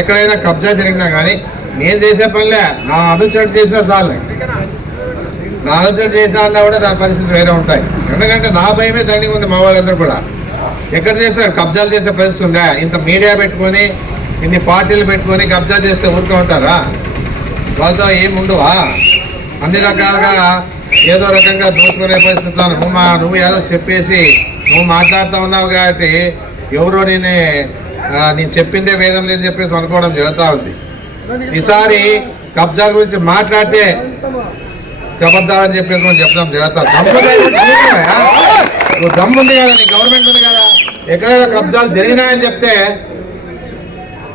ఎక్కడైనా కబ్జా జరిగినా కానీ నేను చేసే పనిలే, నా అనుచరుడు చేసినా చాలు. నా అనుచరుడు చేసినా అన్నా కూడా దాని పరిస్థితి వేరే ఉంటాయి. ఎందుకంటే నా భయమే దండిగా ఉంది. మా వాళ్ళందరూ కూడా ఎక్కడ చేస్తారు, కబ్జాలు చేసే పరిస్థితి ఉందా? ఇంత మీడియా పెట్టుకొని ఇన్ని పార్టీలు పెట్టుకొని కబ్జా చేస్తే ఊరుకో ఉంటారా? వాళ్ళతో ఏముండవా? అన్ని రకాలుగా ఏదో రకంగా దోచుకునే పరిస్థితుల్లో నువ్వు ఏదో చెప్పేసి నువ్వు మాట్లాడుతూ ఉన్నావు కాబట్టి ఎవరో నేను చెప్పిందే వేదం లేదని చెప్పేసి అనుకోవడం జరుగుతూ ఉంది. ఈసారి కబ్జా గురించి మాట్లాడితే కబర్దారని చెప్పేసి మనం చెప్పడం జరుగుతుంది. నువ్వు దమ్ముంది కదా, నీ గవర్నమెంట్ ఉంది కదా, ఎక్కడైనా కబ్జాలు జరిగినాయని చెప్తే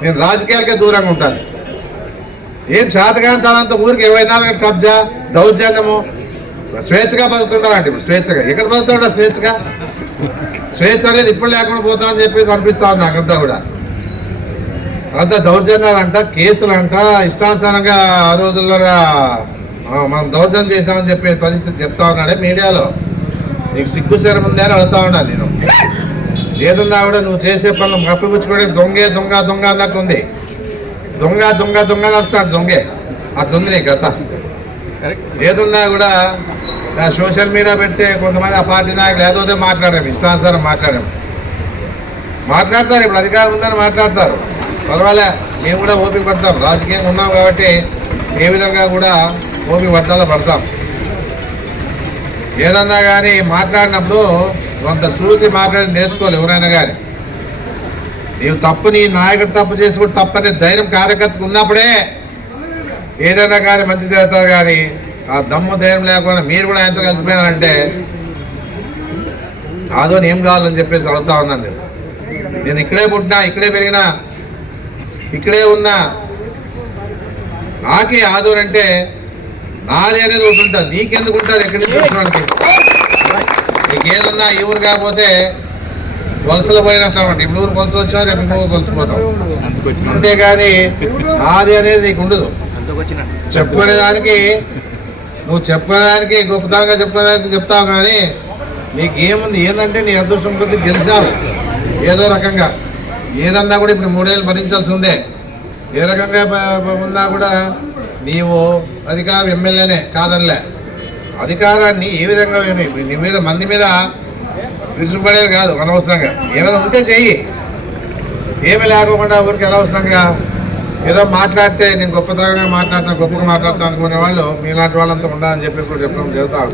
నేను రాజకీయాలకే దూరంగా ఉంటాను. ఏం శాతకాంతానంత ఊరికి 24 గంటల కబ్జా, దౌర్జన్యము, స్వేచ్ఛగా బతుకుంటారంటే ఇప్పుడు స్వేచ్ఛగా ఎక్కడ బతుకుంటారు? స్వేచ్ఛ అనేది ఇప్పుడు లేకుండా పోతామని చెప్పేసి అనిపిస్తా ఉంది నాకంతా కూడా. అంతా దౌర్జన్యాలంట, కేసులంట, ఇష్టానుసారంగా ఆ రోజుల్లో మనం దౌర్జన్యం చేశామని చెప్పే పరిస్థితి చెప్తా ఉన్నాడే మీడియాలో. నీకు సిగ్గుశరం ఉందే అని అడుగుతా ఉన్నాను నేను. ఏదున్నా కూడా నువ్వు చేసే పనులు కప్పిపుచ్చుకోవడానికి దొంగ అన్నట్టుంది. దొంగ నడుస్తాడు దొంగే, అట్లుంది నీ గత. ఏదున్నా కూడా సోషల్ మీడియా పెడితే కొంతమంది ఆ పార్టీ నాయకులు ఏదోదే మాట్లాడాము, ఇష్టానుసారం మాట్లాడతారు. ఇప్పుడు అధికారం ఉందని మాట్లాడతారు, పర్వాలే, మేము కూడా ఓపిక పడతాం. రాజకీయంగా ఉన్నాం కాబట్టి ఏ విధంగా కూడా ఓపిక పడతాం. ఏదన్నా కానీ మాట్లాడినప్పుడు కొంత చూసి మాట్లాడి నేర్చుకోవాలి ఎవరైనా కానీ. నీవు తప్పు, నీ నాయకుడు తప్పు చేసుకుంటే తప్పనే ధైర్యం కార్యకర్తకు ఉన్నప్పుడే ఏదైనా కానీ మంచి జరుగుతుంది. కానీ ఆ దమ్ము ధైర్యం లేకుండా మీరు కూడా ఎంతో కలిసిపోయినారంటే ఆదోని ఏం కావాలని చెప్పేసి అడుగుతా ఉన్నాను. నేను ఇక్కడే పుట్టినా, ఇక్కడే పెరిగినా, ఇక్కడే ఉన్నా. నాకే ఆదోని అంటే నాది అనేది ఒకటి ఉంటుంది. నీకెందుకు ఉంటుంది? ఎక్కడి నుంచి వచ్చినానికి నీకేదన్నా ఈ ఊరు కాకపోతే వలసలు పోయినట్లు అనమాట. ఇప్పుడు ఊరు వలసలు వచ్చినా రేపు ఇంకో కొలిసిపోతాం. అంతేగాని నాది అనేది నీకు ఉండదు. చెప్పుకునేదానికి గొప్పతనంగా చెప్పుకునేదానికి చెప్తావు, కానీ నీకేముంది? ఏంటంటే నీ అదృష్టం కొద్ది గెలిచావు ఏదో రకంగా. ఏదన్నా కూడా ఇప్పుడు 3 ఏళ్ళు భరించాల్సి ఉందే. ఏ రకంగా ఉన్నా కూడా నీవు అధికారం ఎమ్మెల్యేనే కాదనిలే. అధికారాన్ని ఏ విధంగా నీ మీద మంది మీద విరుచుపడేది కాదు అనవసరంగా. ఏమైనా ఉంటే చెయ్యి, ఏమీ లేకోకుండా ఊరికి అనవసరంగా ఏదో మాట్లాడితే నేను గొప్పగా మాట్లాడతాను అనుకునే వాళ్ళు మీలాంటి వాళ్ళంతా ఉండాలని చెప్పేసి కూడా చెప్పడం జరుగుతారు.